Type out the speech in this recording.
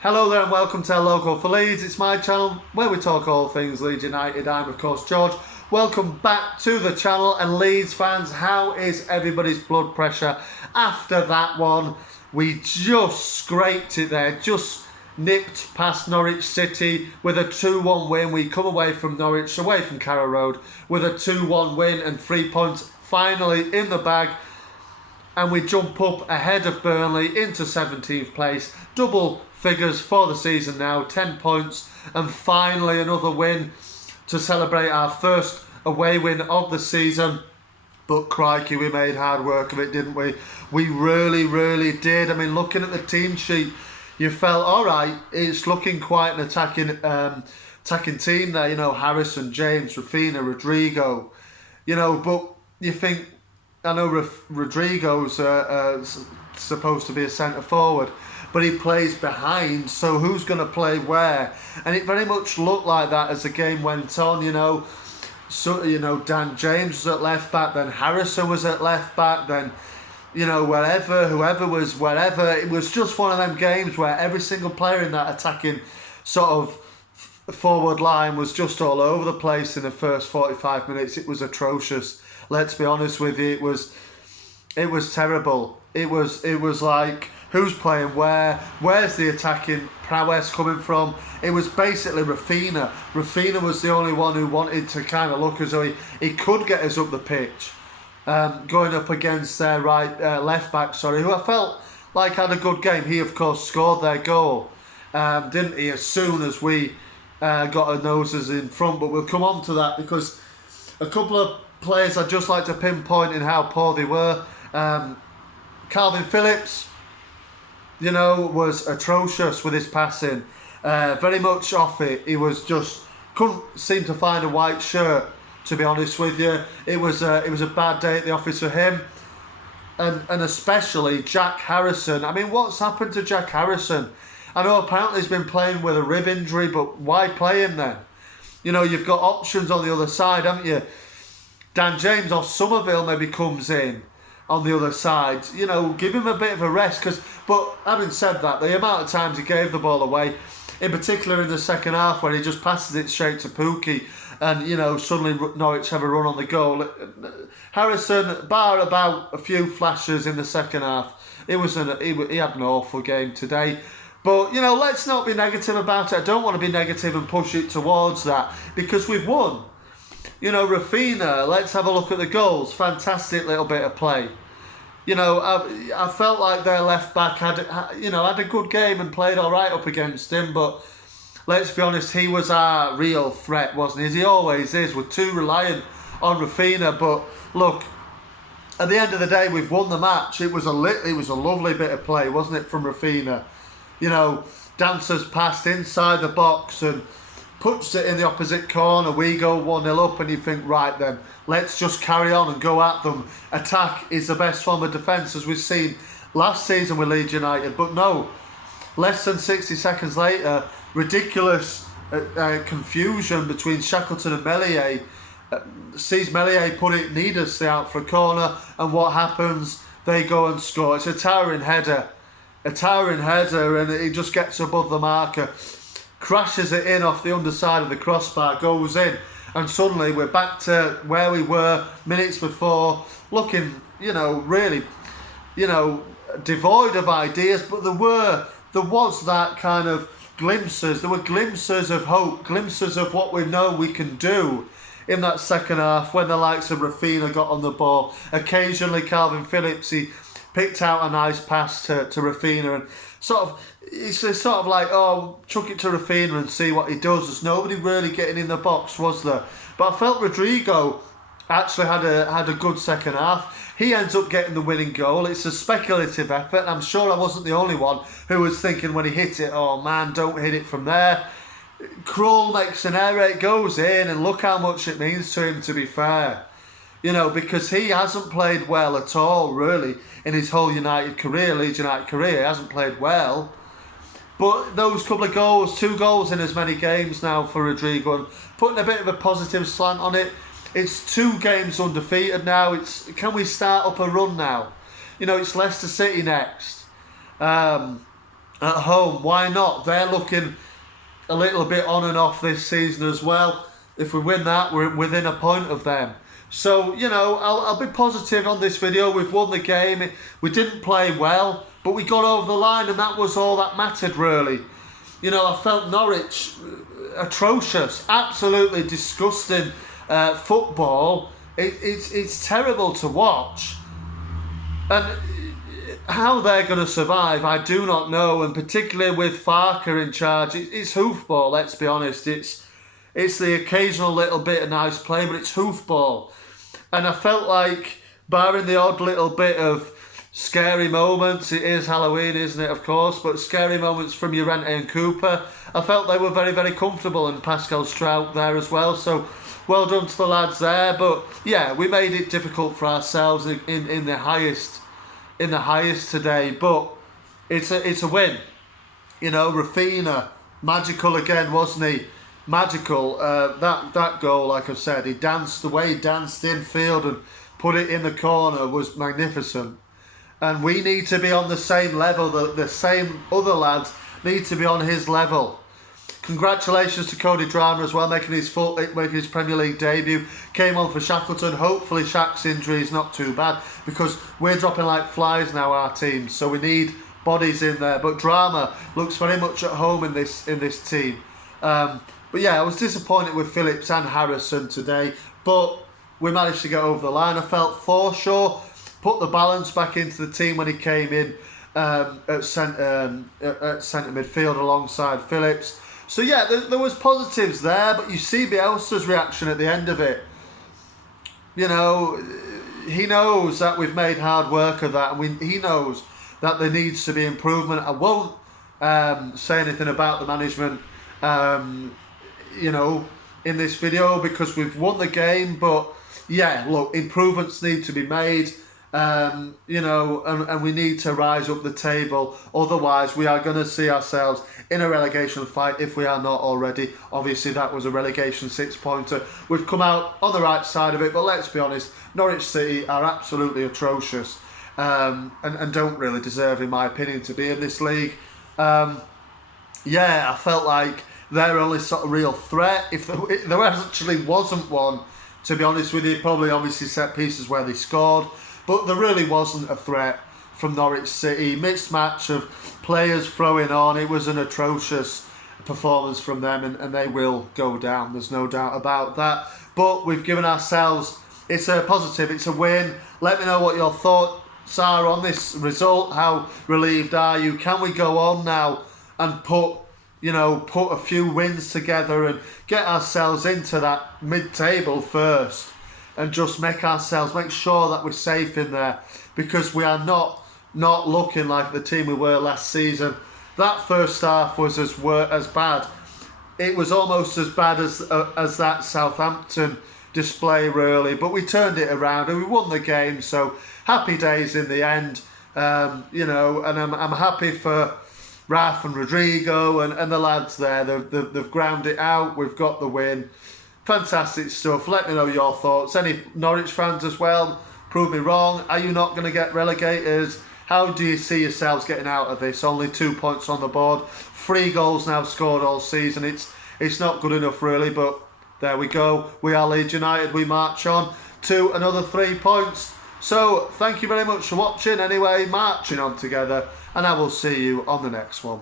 Hello there and welcome to our Local for Leeds. It's my channel where we talk all things Leeds United. I'm of course George. Welcome back to the channel, and Leeds fans, how is everybody's blood pressure after that one? We just scraped it there, just nipped past Norwich City with a 2-1 win. We come away from Norwich, away from Carrow Road, with a 2-1 win and 3 points finally in the bag. And we jump up ahead of Burnley into 17th place. Double figures for the season now, 10 points, and finally another win to celebrate our first away win of the season. But crikey, we made hard work of it, didn't we? We really did. I mean, looking at the team sheet, you felt, all right, it's looking quite an attacking team there. You know, Harrison, James, Rafinha, Rodrigo. You know, but you think, I know Rodrigo's supposed to be a centre forward, but he plays behind, so who's going to play where? And it very much looked like that as the game went on, you know. So, you know, Dan James was at left back, then Harrison was at left back, then, you know, whoever was wherever. It was just one of them games where every single player in that attacking sort of forward line was just all over the place in the first 45 minutes. It was atrocious. Let's be honest with you, it was terrible. It was like, who's playing where? Where's the attacking prowess coming from? It was basically Rafinha. Rafinha was the only one who wanted to kind of look as though he could get us up the pitch. Going up against their left back, who I felt like had a good game. He, of course, scored their goal, didn't he, as soon as we got our noses in front. But we'll come on to that, because a couple of players I'd just like to pinpoint in how poor they were. Calvin Phillips, you know, was atrocious with his passing. Very much off it. He was just, couldn't seem to find a white shirt, to be honest with you. It was a bad day at the office for him. And especially Jack Harrison. I mean, what's happened to Jack Harrison? I know apparently he's been playing with a rib injury, but why play him then? You know, you've got options on the other side, haven't you? Dan James or Somerville maybe comes in on the other side. You know, give him a bit of a rest. But having said that, the amount of times he gave the ball away, in particular in the second half, where he just passes it straight to Peacock, and, you know, suddenly Norwich have a run on the goal. Harrison, bar about a few flashes in the second half, he had an awful game today. But, you know, let's not be negative about it. I don't want to be negative and push it towards that, because we've won. You know, Rafinha, let's have a look at the goals. Fantastic little bit of play. You know, I felt like their left back had a good game and played all right up against him. But let's be honest, he was our real threat, wasn't he? As he always is. We're too reliant on Rafinha. But look, at the end of the day, we've won the match. It was a lovely bit of play, wasn't it, from Rafinha? You know, Dancer's passed inside the box and puts it in the opposite corner. We go 1-0 up, and you think, right then, let's just carry on and go at them. Attack is the best form of defence, as we've seen last season with Leeds United. But no, less than 60 seconds later, ridiculous confusion between Shackleton and Meslier. Sees Meslier put it needlessly out for a corner, and what happens? They go and score. It's a towering header, and it just gets above the marker. Crashes it in off the underside of the crossbar, goes in, and suddenly we're back to where we were minutes before, looking, you know, really, you know, devoid of ideas. But there was that kind of glimpses. There were glimpses of hope, glimpses of what we know we can do in that second half, when the likes of Rafinha got on the ball. Occasionally Calvin Phillips, he picked out a nice pass to Rafinha, and it's sort of like, oh, chuck it to Rafinha and see what he does. There's nobody really getting in the box, was there? But I felt Rodrigo actually had a good second half. He ends up getting the winning goal. It's a speculative effort. I'm sure I wasn't the only one who was thinking when he hit it, oh man, don't hit it from there. Krul makes an error, it goes in, and look how much it means to him, to be fair. You know, because he hasn't played well at all, really, in his whole Leeds United career. He hasn't played well. But those couple of goals, 2 goals in as many games now for Rodrigo, and putting a bit of a positive slant on it. It's 2 games undefeated now. Can we start up a run now? You know, it's Leicester City next. at home. Why not? They're looking a little bit on and off this season as well. If we win that, we're within a point of them. So, you know, I'll be positive on this video. We've won the game. We didn't play well, but we got over the line, and that was all that mattered, really. You know, I felt Norwich atrocious, absolutely disgusting football. It's terrible to watch. And how they're going to survive, I do not know. And particularly with Farker in charge, it's hoofball, let's be honest. It's the occasional little bit of nice play, but it's hoofball. And I felt like, barring the odd little bit of scary moments, it is Hallowin, isn't it, of course, but scary moments from Llorente and Cooper, I felt they were very, very comfortable, and Pascal Strout there as well. So well done to the lads there. But yeah, we made it difficult for ourselves in the highest today. But it's a win. You know, Rafinha, magical again, wasn't he? Magical. That goal, like I've said, he danced the way he danced infield and put it in the corner was magnificent. And we need to be on the same level. The same other lads need to be on his level. Congratulations to Cody Drama as well, making his Premier League debut. Came on for Shackleton. Hopefully Shaq's injury is not too bad, because we're dropping like flies now, our team. So we need bodies in there. But Drama looks very much at home in this team. But yeah, I was disappointed with Phillips and Harrison today, but we managed to get over the line. I felt Forshaw put the balance back into the team when he came in at centre midfield alongside Phillips. So yeah, there was positives there, but you see Bielsa's reaction at the end of it. You know, he knows that we've made hard work of that, and he knows that there needs to be improvement. I won't say anything about the management, you know, in this video, because we've won the game. But yeah, look, improvements need to be made. You know, and we need to rise up the table. Otherwise, we are going to see ourselves in a relegation fight if we are not already. Obviously, that was a relegation 6-pointer. We've come out on the right side of it, but let's be honest, Norwich City are absolutely atrocious, and don't really deserve, in my opinion, to be in this league. Yeah, I felt like their only sort of real threat, if there actually wasn't one, to be honest with you, probably obviously set pieces where they scored. But there really wasn't a threat from Norwich City. Mixed match of players throwing on. It was an atrocious performance from them, and they will go down. There's no doubt about that. But we've given ourselves, it's a positive, it's a win. Let me know what your thoughts are on this result. How relieved are you? Can we go on now and put a few wins together and get ourselves into that mid-table first? And just make sure that we're safe in there, because we are not looking like the team we were last season. That first half was as bad. It was almost as bad as that Southampton display, really. But we turned it around and we won the game. So happy days in the end. You know, and I'm happy for Raf and Rodrigo and the lads there. They've ground it out. We've got the win. Fantastic stuff. Let me know your thoughts. Any Norwich fans as well, prove me wrong. Are you not going to get relegated? How do you see yourselves getting out of this? Only 2 points on the board. 3 goals now scored all season. It's not good enough, really, but there we go. We are Leeds United. We march on to another 3 points. So thank you very much for watching. Anyway, marching on together, and I will see you on the next one.